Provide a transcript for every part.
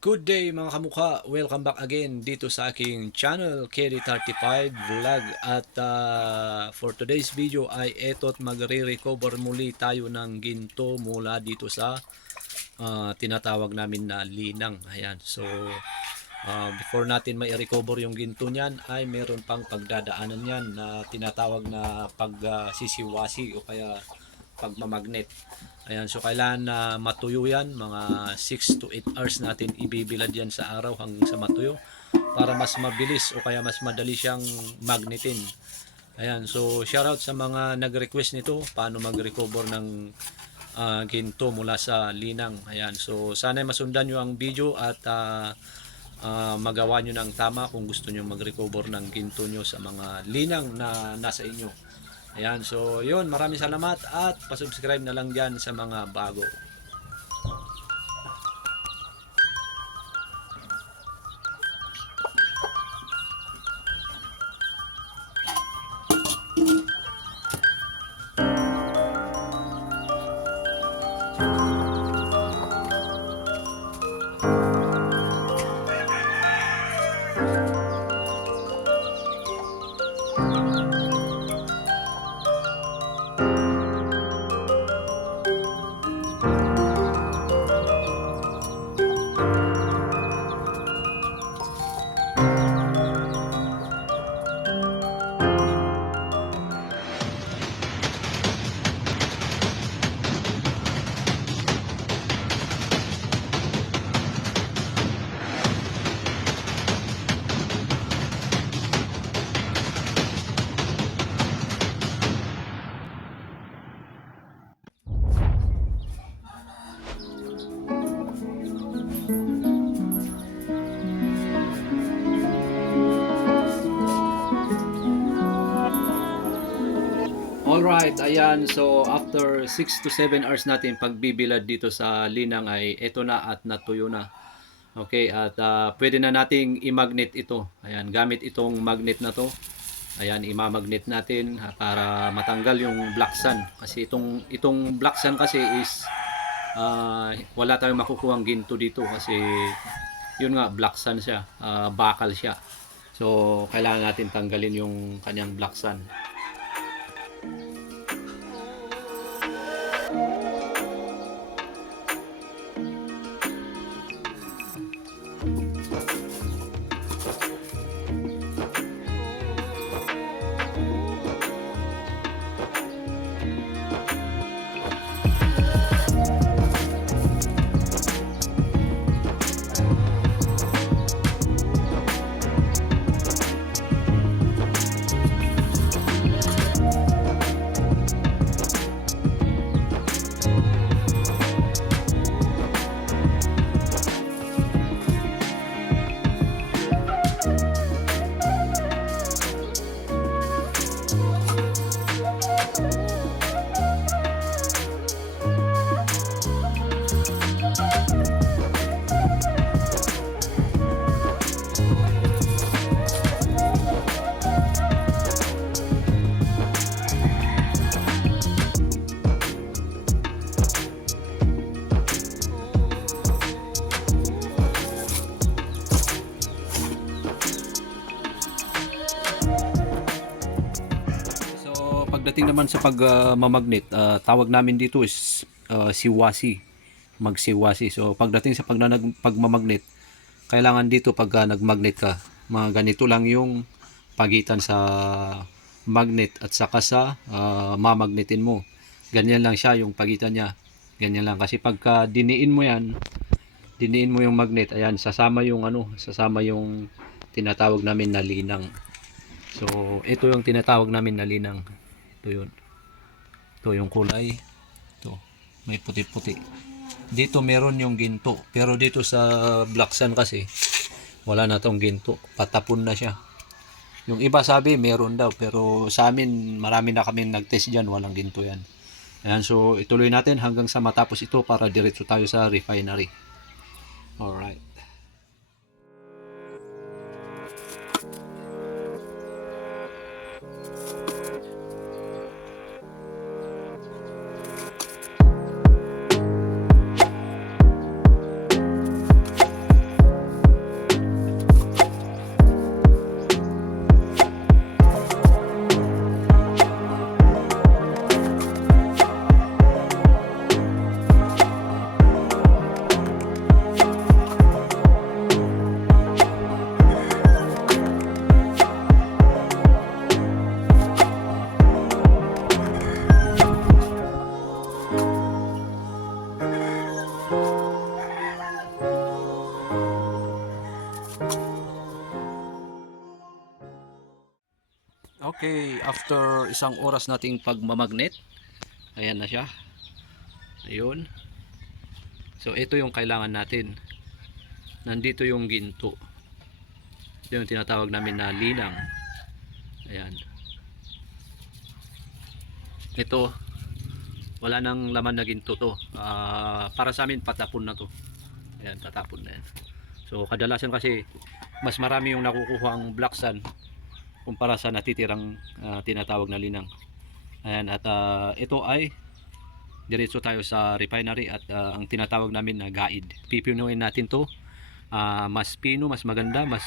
Good day mga kamukha, welcome back again dito sa aking channel KD35 Vlog at for today's video ay eto't magre-recover muli tayo ng ginto mula dito sa tinatawag namin na linang. Ayan, so before natin mai-recover yung ginto niyan ay meron pang pagdadaanan yan na tinatawag na pagsisiwasi o kaya pagmamagnet. Ayan, so kailangan na matuyo yan, mga 6 to 8 hours natin ibibilad yan sa araw hanggang sa matuyo para mas mabilis o kaya mas madali siyang magnetin. Ayan, so shoutout sa mga nag-request nito paano mag-recover ng ginto mula sa linang. Ayan, so sana masundan nyo ang video at magawa nyo ng tama kung gusto nyo mag-recover ng ginto nyo sa mga linang na nasa inyo. Ayan, so yun, maraming salamat at pasubscribe na lang dyan sa mga bago. Alright, ayan. So, after 6 to 7 hours natin pagbibilad dito sa linang ay eto na at natuyo na. Okay, at pwede na nating i-magnet ito. Ayan, gamit itong magnet na to. Ayan, imamagnet natin para matanggal yung black sand. Kasi itong black sand kasi is wala tayong makukuhang ginto dito kasi yun nga, black sand siya, bakal siya. So, kailangan natin tanggalin yung kanyang black sand. Pagdating naman sa pagmamagnet, tawag namin dito is siwasi, magsiwasi. So pagdating sa pagmamagnet, kailangan dito pag nagmagnet ka, mga ganito lang yung pagitan sa magnet at saka sa mamagnetin mo. Ganyan lang siya yung pagitan niya. Ganyan lang kasi pagka diniin mo yan, diniin mo yung magnet, ayan, sasama yung sasama yung tinatawag namin na linang. So ito yung tinatawag namin na linang. Ito yun. Ito yung kulay. Ito. May puti-puti. Dito meron yung ginto. Pero dito sa black sand kasi, wala na tong ginto. Patapon na siya. Yung iba sabi meron daw. Pero sa amin, marami na kami nag-test dyan. Walang ginto yan. Ayan, so ituloy natin hanggang sa matapos ito para diretso tayo sa refinery. Alright. Okay, after isang oras nating pagmamagnet, ayan na siya. Ayun. So ito yung kailangan natin. Nandito yung ginto. Ito yung tinatawag namin na linang. Ayan. Ito, wala nang laman na ginto to. Para sa amin patapon na to. Ayan, tatapon na yan. So kadalasan kasi mas marami yung nakukuha ang black sand kumpara sa natitirang tinatawag na linang. Ayan, at ito ay diretso tayo sa refinery at ang tinatawag namin na gaid. Pipinuin natin to. Mas pino, mas maganda, mas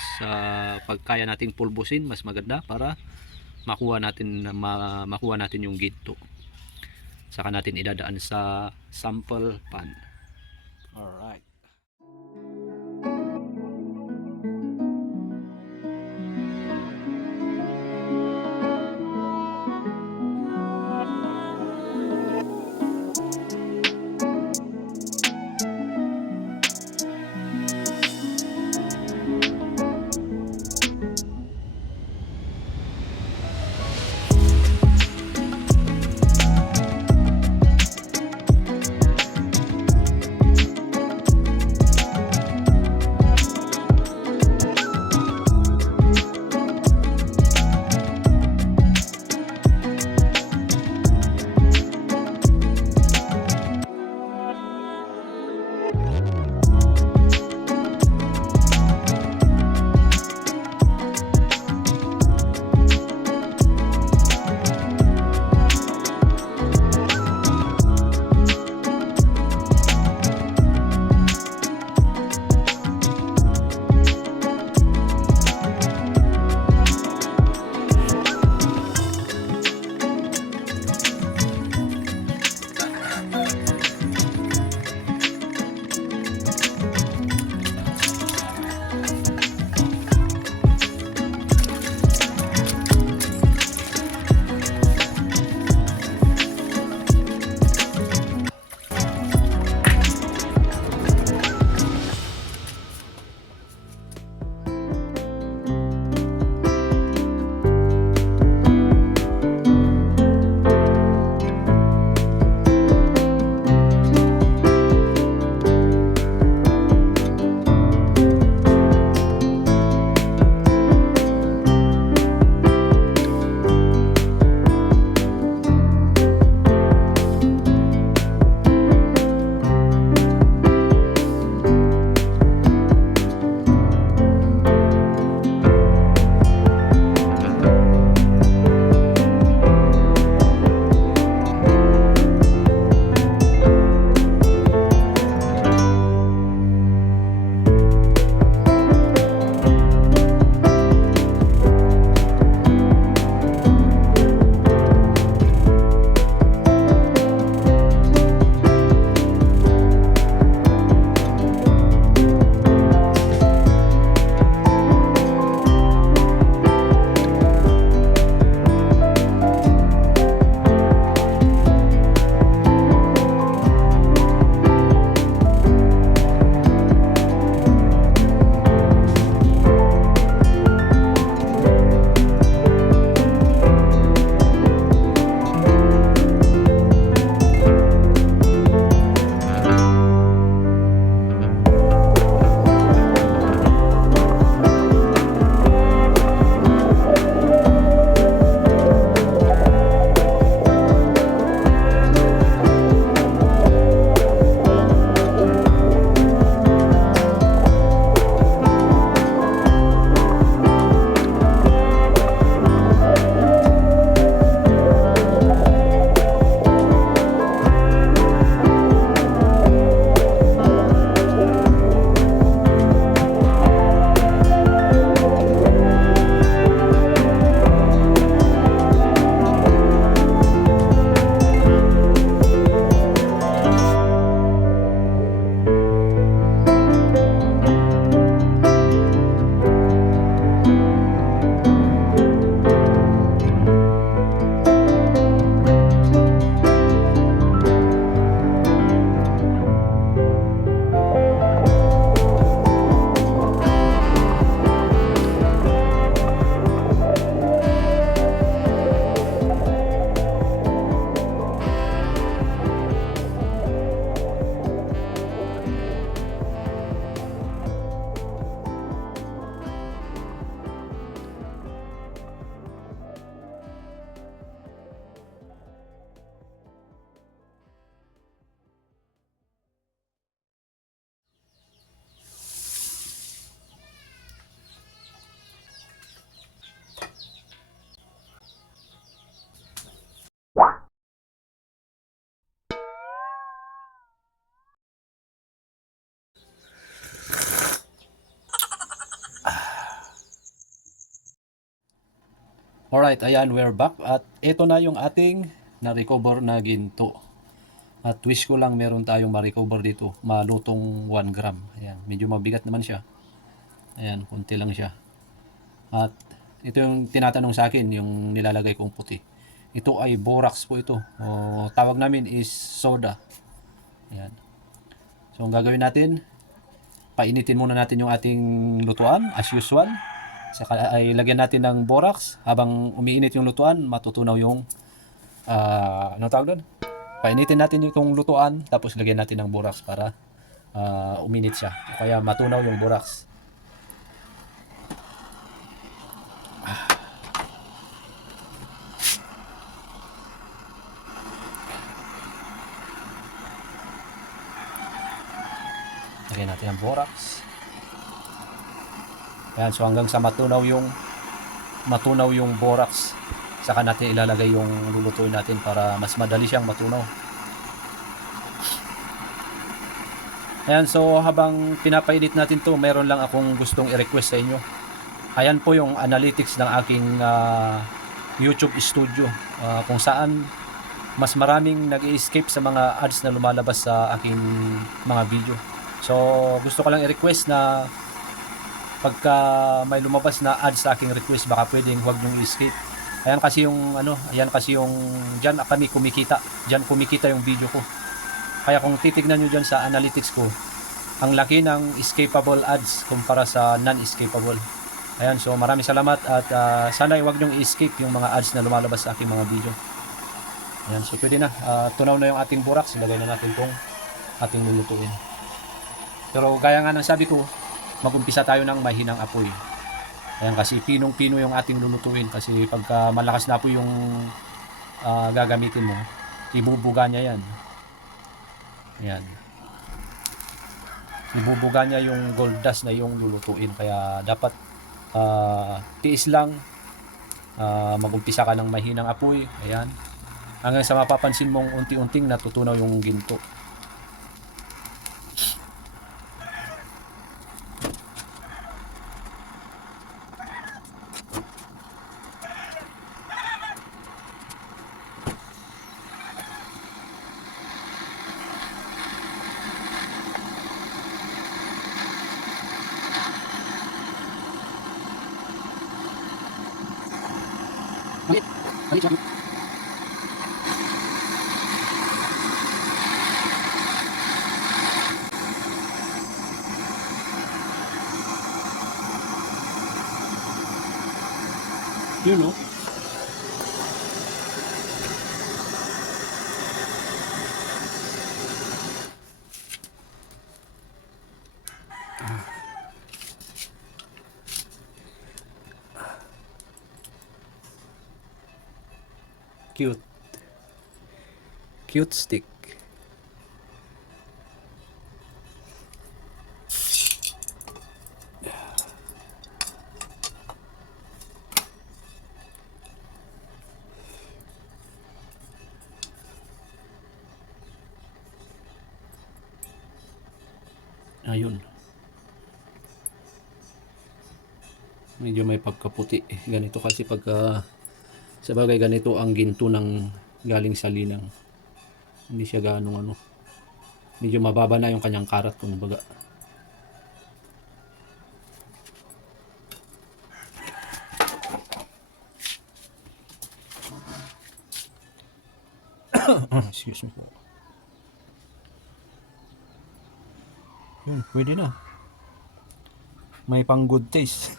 pagkaya nating pulbusin, mas maganda para makuha natin yung ginto. Saka natin idadaan sa sample pan. Alright. Alright, ayan, we're back. At ito na yung ating na-recover na ginto. At wish ko lang meron tayong ma-recover dito. Malutong 1 gram. Ayan, medyo mabigat naman siya. Ayan, kunti lang siya. At ito yung tinatanong sa akin, yung nilalagay kong puti. Ito ay borax po ito. O, tawag namin is soda. Ayan. So, ang gagawin natin, painitin muna natin yung ating lutuan as usual. Saka ay lagyan natin ng borax. Habang umiinit yung lutuan, matutunaw yung ano tawag doon? Painitin natin yung lutuan, tapos lagyan natin ng borax para uminit siya. Kaya matunaw yung borax. Lagyan natin ng borax. Ayan, so hanggang sa matunaw yung borax, saka natin ilalagay yung lulutuin natin para mas madali siyang matunaw. Ayan, so habang pinapainit natin to, meron lang akong gustong i-request sa inyo. Ayan po yung analytics ng aking YouTube studio, kung saan mas maraming nag-escape sa mga ads na lumalabas sa aking mga video. So gusto ko lang i-request na pagka may lumabas na ads sa aking request, baka pwedeng huwag niyong i-escape. Ayan kasi yung diyan kami kumikita. Diyan kumikita yung video ko. Kaya kung titignan niyo diyan sa analytics ko, ang laki ng escapable ads kumpara sa non-escapable. Ayan, so maraming salamat at sana huwag niyong i-escape yung mga ads na lumalabas sa aking mga video. Ayan, so pwede na. Tunaw na yung ating borax. Ilagay na natin itong ating lulutuin. Pero gaya nga ng sabi ko, mag-umpisa tayo ng mahinang apoy. Ayan, kasi pinong-pino yung ating lulutuin. Kasi pagka malakas na apoy yung gagamitin mo, ibubuga niya yan. Ayan. Ibubuga niya yung gold dust na yung lulutuin. Kaya dapat tiis lang. Mag-umpisa ka ng mahinang apoy. Ayan. Hanggang sa mapapansin mong unti-unting natutunaw yung ginto. Yun, no? Cute stick. Ayun. Medyo may pagkaputi. Ganito kasi pagka sa bagay ganito ang ginto ng galing sa linang. Hindi siya ganong medyo mababa na yung kanyang karat kung baga. Excuse me po. Yun, pwede na. May pang good taste.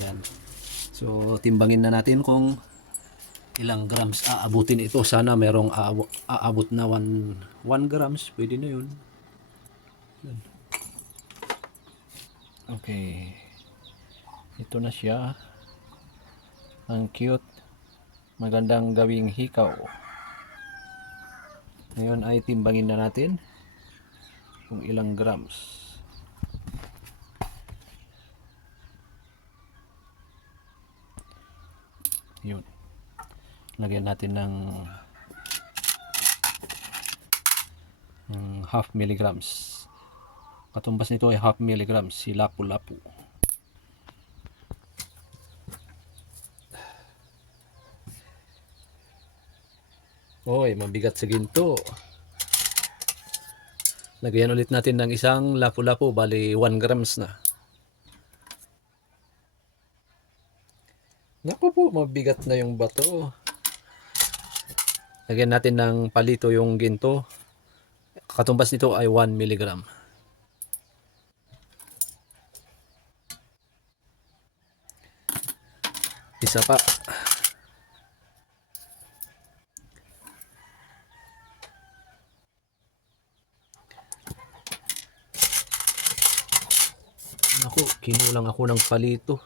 Yan. So, timbangin na natin kung ilang grams aabutin ito. Sana merong aabot na 1 grams. Pwede na yun. Yan. Okay. Ito na siya. Ang cute. Magandang gawing hikaw. Ngayon ay timbangin na natin kung ilang grams. Yun. Lagyan natin ng half milligrams. Katumbas nito ay half milligrams si lapu-lapu. Oy, mabigat sa ginto. Lagyan ulit natin ng isang lapu-lapu, bali 1 grams na. Naku po, mabigat na yung bato. Lagyan natin ng palito yung ginto. Katumbas nito ay 1 milligram. Isa pa. Naku, kinulang ako ng palito.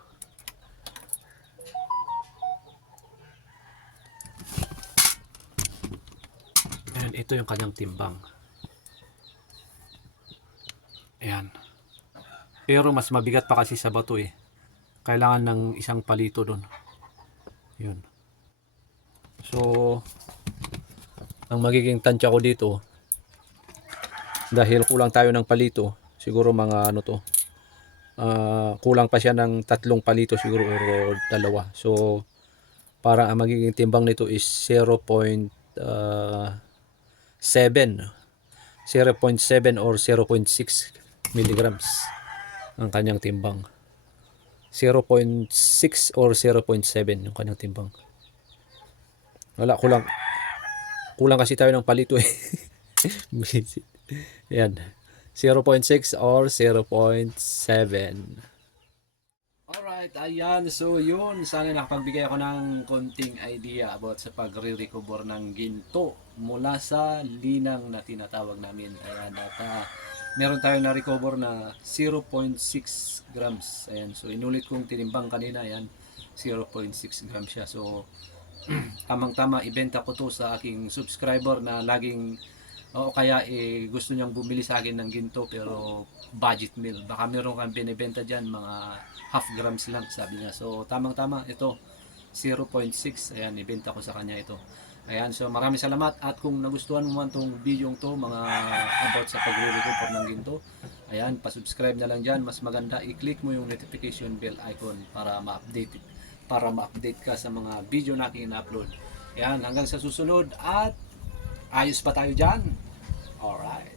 Ayan, ito yung kanyang timbang. Ayan. Pero mas mabigat pa kasi sa bato eh. Kailangan ng isang palito doon. Yun. So, ang magiging tansya ko dito, dahil kulang tayo ng palito, siguro mga ano to, kulang pa siya ng 3 palito siguro o 2. So, para ang magiging timbang nito is 0.7 or 0.6 milligrams ang kanyang timbang. 0.6 or 0.7 yung kanyang timbang. Wala, kulang kasi tayo ng palito eh. Yan, 0.6 or 0.7. Alright, ayan. So yun, sana nakapagbigay ako ng konting idea about sa pagre-recover ng ginto mula sa linang na tinatawag namin. Ayan, at meron tayong na-recover na 0.6 grams. Ayan, so inulit kong tinimbang kanina, ayan, 0.6 grams siya. So tamang-tama, ibenta ko to sa aking subscriber na laging o kaya gusto niyang bumili sa akin ng ginto pero budget meal. Baka meron kang binibenta dyan mga half grams lang, sabi niya. So tamang-tama, ito 0.6. Ayan, ibenta ko sa kanya ito. Ayan, so maraming salamat. At kung nagustuhan mo man tong video to, mga about sa pagre-recover ng ginto, ayan, pa-subscribe na lang dyan. Mas maganda, i-click mo yung notification bell icon para ma-update ka sa mga video na aking na-upload. Ayan, hanggang sa susunod, at ayos pa tayo dyan. Alright.